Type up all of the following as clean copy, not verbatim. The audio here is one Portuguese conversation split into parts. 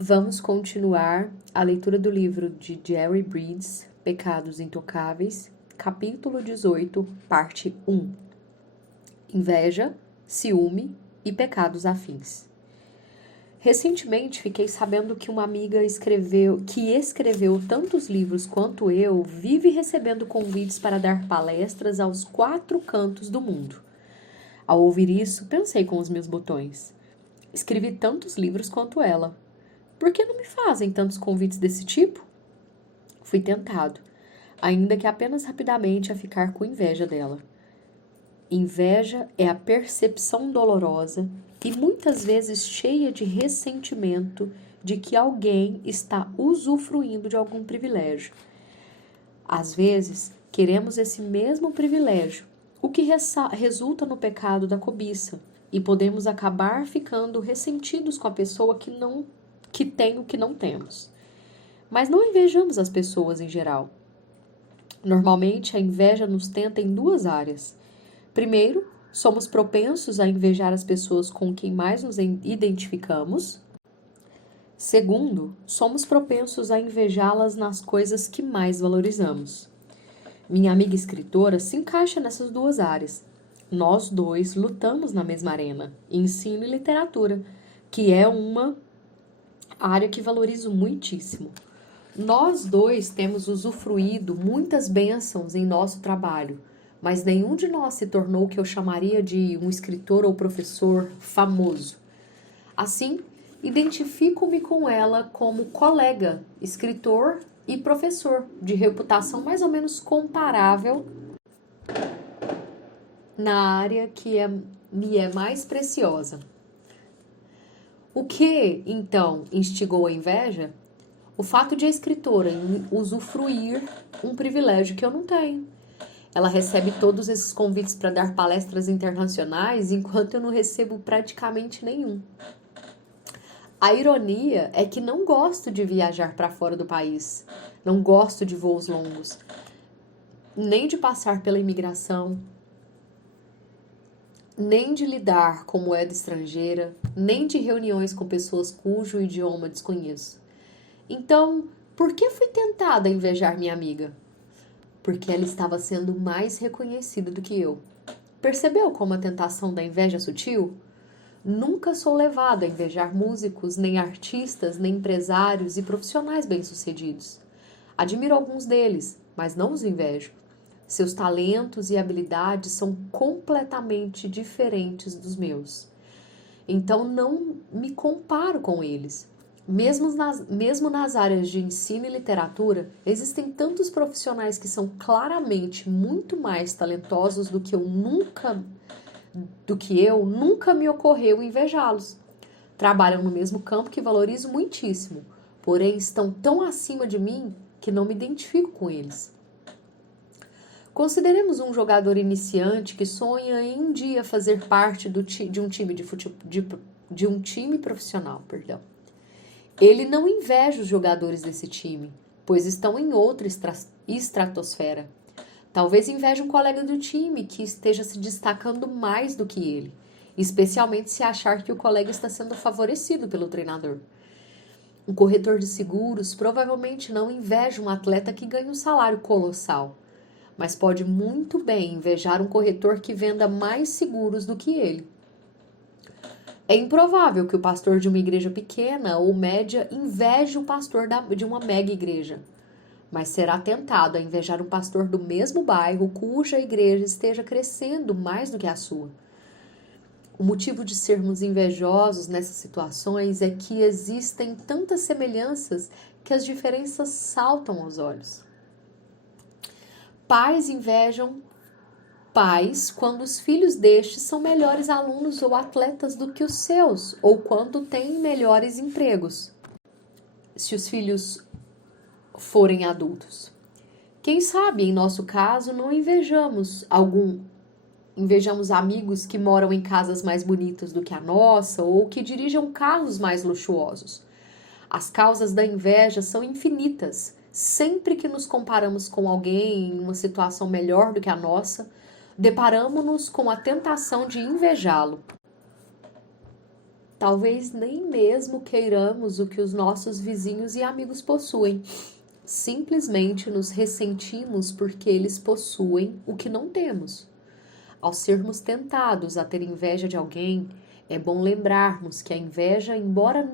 Vamos continuar a leitura do livro de Jerry Bridges, Pecados Intocáveis, capítulo 18, parte 1. Inveja, ciúme e pecados afins. Recentemente fiquei sabendo que uma amiga que escreveu tantos livros quanto eu vive recebendo convites para dar palestras aos 4 cantos do mundo. Ao ouvir isso, pensei com os meus botões. Escrevi tantos livros quanto ela. Por que não me fazem tantos convites desse tipo? Fui tentado, ainda que apenas rapidamente, a ficar com inveja dela. Inveja é a percepção dolorosa e muitas vezes cheia de ressentimento de que alguém está usufruindo de algum privilégio. Às vezes, queremos esse mesmo privilégio, o que resulta no pecado da cobiça, e podemos acabar ficando ressentidos com a pessoa que tem o que não temos. Mas não invejamos as pessoas em geral. Normalmente, a inveja nos tenta em 2 áreas. Primeiro, somos propensos a invejar as pessoas com quem mais nos identificamos. Segundo, somos propensos a invejá-las nas coisas que mais valorizamos. Minha amiga escritora se encaixa nessas 2 áreas. Nós dois lutamos na mesma arena, ensino e literatura, que é uma área que valorizo muitíssimo. Nós dois temos usufruído muitas bênçãos em nosso trabalho, mas nenhum de nós se tornou o que eu chamaria de um escritor ou professor famoso. Assim, identifico-me com ela como colega, escritor e professor, de reputação mais ou menos comparável na área que me é mais preciosa. O que, então, instigou a inveja? O fato de a escritora usufruir um privilégio que eu não tenho. Ela recebe todos esses convites para dar palestras internacionais, enquanto eu não recebo praticamente nenhum. A ironia é que não gosto de viajar para fora do país, não gosto de voos longos, nem de passar pela imigração, nem de lidar com moeda estrangeira, nem de reuniões com pessoas cujo idioma desconheço. Então, por que fui tentada a invejar minha amiga? Porque ela estava sendo mais reconhecida do que eu. Percebeu como a tentação da inveja é sutil? Nunca sou levada a invejar músicos, nem artistas, nem empresários e profissionais bem-sucedidos. Admiro alguns deles, mas não os invejo. Seus talentos e habilidades são completamente diferentes dos meus. Então não me comparo com eles. Mesmo nas áreas de ensino e literatura, existem tantos profissionais que são claramente muito mais talentosos do que eu nunca me ocorreu invejá-los. Trabalham no mesmo campo que valorizo muitíssimo, porém estão tão acima de mim que não me identifico com eles. Consideremos um jogador iniciante que sonha em um dia fazer parte de um time profissional, Ele não inveja os jogadores desse time, pois estão em outra estratosfera. Talvez inveje um colega do time que esteja se destacando mais do que ele, especialmente se achar que o colega está sendo favorecido pelo treinador. Um corretor de seguros provavelmente não inveja um atleta que ganha um salário colossal, mas pode muito bem invejar um corretor que venda mais seguros do que ele. É improvável que o pastor de uma igreja pequena ou média inveje o pastor de uma mega igreja, mas será tentado a invejar um pastor do mesmo bairro cuja igreja esteja crescendo mais do que a sua. O motivo de sermos invejosos nessas situações é que existem tantas semelhanças que as diferenças saltam aos olhos. Pais invejam pais quando os filhos destes são melhores alunos ou atletas do que os seus, ou quando têm melhores empregos, se os filhos forem adultos. Quem sabe, em nosso caso, não invejamos amigos que moram em casas mais bonitas do que a nossa ou que dirigem carros mais luxuosos. As causas da inveja são infinitas. Sempre que nos comparamos com alguém em uma situação melhor do que a nossa, deparamo-nos com a tentação de invejá-lo. Talvez nem mesmo queiramos o que os nossos vizinhos e amigos possuem. Simplesmente nos ressentimos porque eles possuem o que não temos. Ao sermos tentados a ter inveja de alguém, é bom lembrarmos que a inveja, embora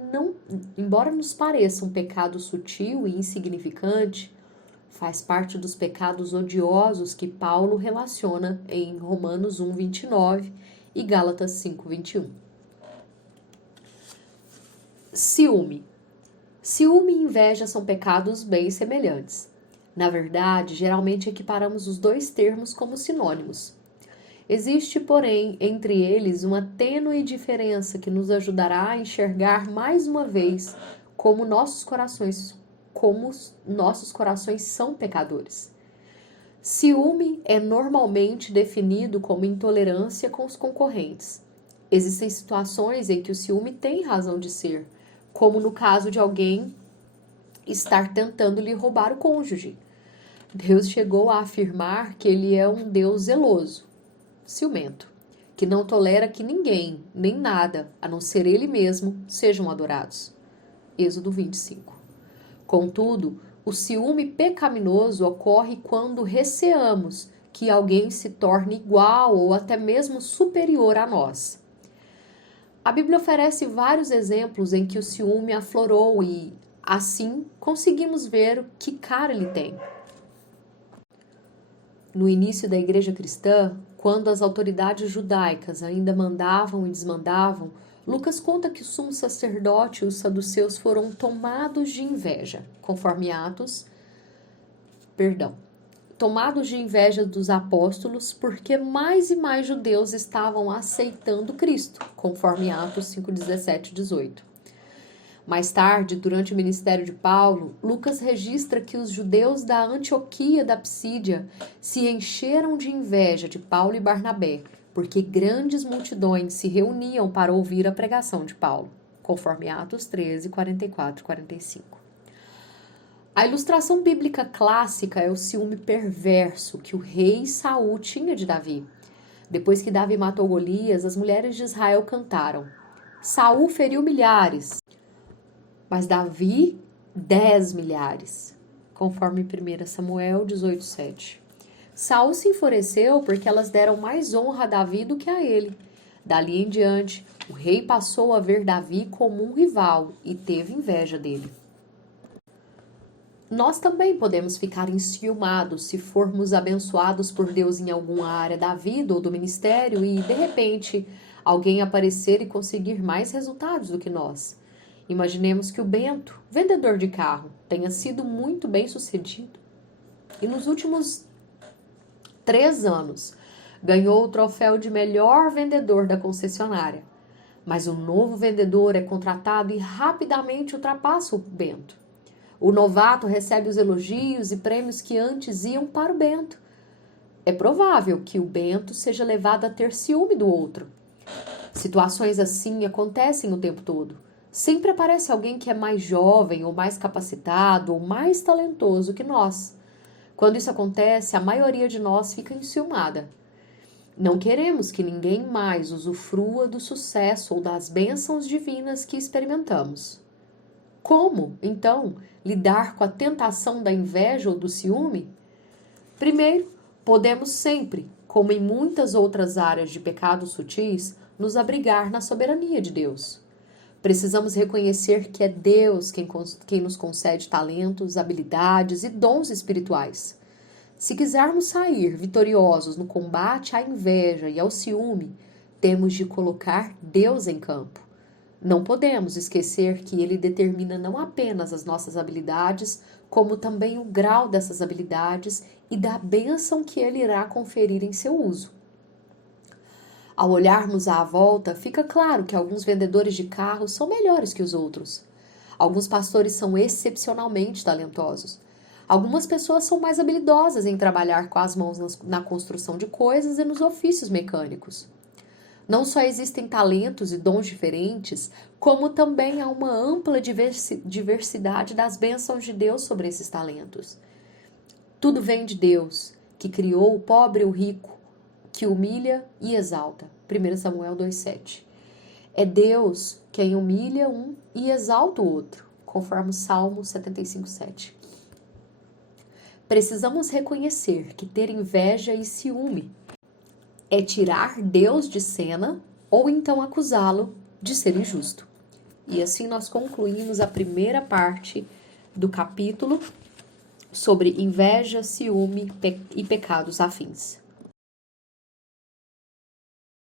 nos pareça um pecado sutil e insignificante, faz parte dos pecados odiosos que Paulo relaciona em Romanos 1:29 e Gálatas 5:21. Ciúme. Ciúme e inveja são pecados bem semelhantes. Na verdade, geralmente equiparamos os dois termos como sinônimos. Existe, porém, entre eles uma tênue diferença que nos ajudará a enxergar mais uma vez como nossos corações são pecadores. Ciúme é normalmente definido como intolerância com os concorrentes. Existem situações em que o ciúme tem razão de ser, como no caso de alguém estar tentando lhe roubar o cônjuge. Deus chegou a afirmar que ele é um Deus zeloso, ciumento, que não tolera que ninguém, nem nada, a não ser ele mesmo, sejam adorados. Êxodo 25. Contudo, o ciúme pecaminoso ocorre quando receamos que alguém se torne igual ou até mesmo superior a nós. A Bíblia oferece vários exemplos em que o ciúme aflorou e, assim, conseguimos ver que cara ele tem. No início da igreja cristã, quando as autoridades judaicas ainda mandavam e desmandavam, Lucas conta que o sumo sacerdote e os saduceus foram tomados de inveja, tomados de inveja dos apóstolos, porque mais e mais judeus estavam aceitando Cristo, conforme Atos 5:17 e 18. Mais tarde, durante o ministério de Paulo, Lucas registra que os judeus da Antioquia da Psídia se encheram de inveja de Paulo e Barnabé, porque grandes multidões se reuniam para ouvir a pregação de Paulo, conforme Atos 13, 44 e 45. A ilustração bíblica clássica é o ciúme perverso que o rei Saul tinha de Davi. Depois que Davi matou Golias, as mulheres de Israel cantaram: Saul feriu milhares, mas Davi 10 milhares, conforme 1 Samuel 18:7. Saul se enfureceu porque elas deram mais honra a Davi do que a ele. Dali em diante, o rei passou a ver Davi como um rival e teve inveja dele. Nós também podemos ficar enciumados se formos abençoados por Deus em alguma área da vida ou do ministério e, de repente, alguém aparecer e conseguir mais resultados do que nós. Imaginemos que o Bento, vendedor de carro, tenha sido muito bem sucedido e nos últimos 3 anos ganhou o troféu de melhor vendedor da concessionária. Mas o novo vendedor é contratado e rapidamente ultrapassa o Bento. O novato recebe os elogios e prêmios que antes iam para o Bento. É provável que o Bento seja levado a ter ciúme do outro. Situações assim acontecem o tempo todo. Sempre aparece alguém que é mais jovem, ou mais capacitado, ou mais talentoso que nós. Quando isso acontece, a maioria de nós fica enciumada. Não queremos que ninguém mais usufrua do sucesso ou das bênçãos divinas que experimentamos. Como, então, lidar com a tentação da inveja ou do ciúme? Primeiro, podemos sempre, como em muitas outras áreas de pecados sutis, nos abrigar na soberania de Deus. Precisamos reconhecer que é Deus quem nos concede talentos, habilidades e dons espirituais. Se quisermos sair vitoriosos no combate à inveja e ao ciúme, temos de colocar Deus em campo. Não podemos esquecer que Ele determina não apenas as nossas habilidades, como também o grau dessas habilidades e da bênção que Ele irá conferir em seu uso. Ao olharmos à volta, fica claro que alguns vendedores de carros são melhores que os outros. Alguns pastores são excepcionalmente talentosos. Algumas pessoas são mais habilidosas em trabalhar com as mãos na construção de coisas e nos ofícios mecânicos. Não só existem talentos e dons diferentes, como também há uma ampla diversidade das bênçãos de Deus sobre esses talentos. Tudo vem de Deus, que criou o pobre e o rico, que humilha e exalta. 1 Samuel 2:7. É Deus quem humilha um e exalta o outro, conforme o Salmo 75:7. Precisamos reconhecer que ter inveja e ciúme é tirar Deus de cena ou então acusá-lo de ser injusto. E assim nós concluímos a primeira parte do capítulo sobre inveja, ciúme e pecados afins.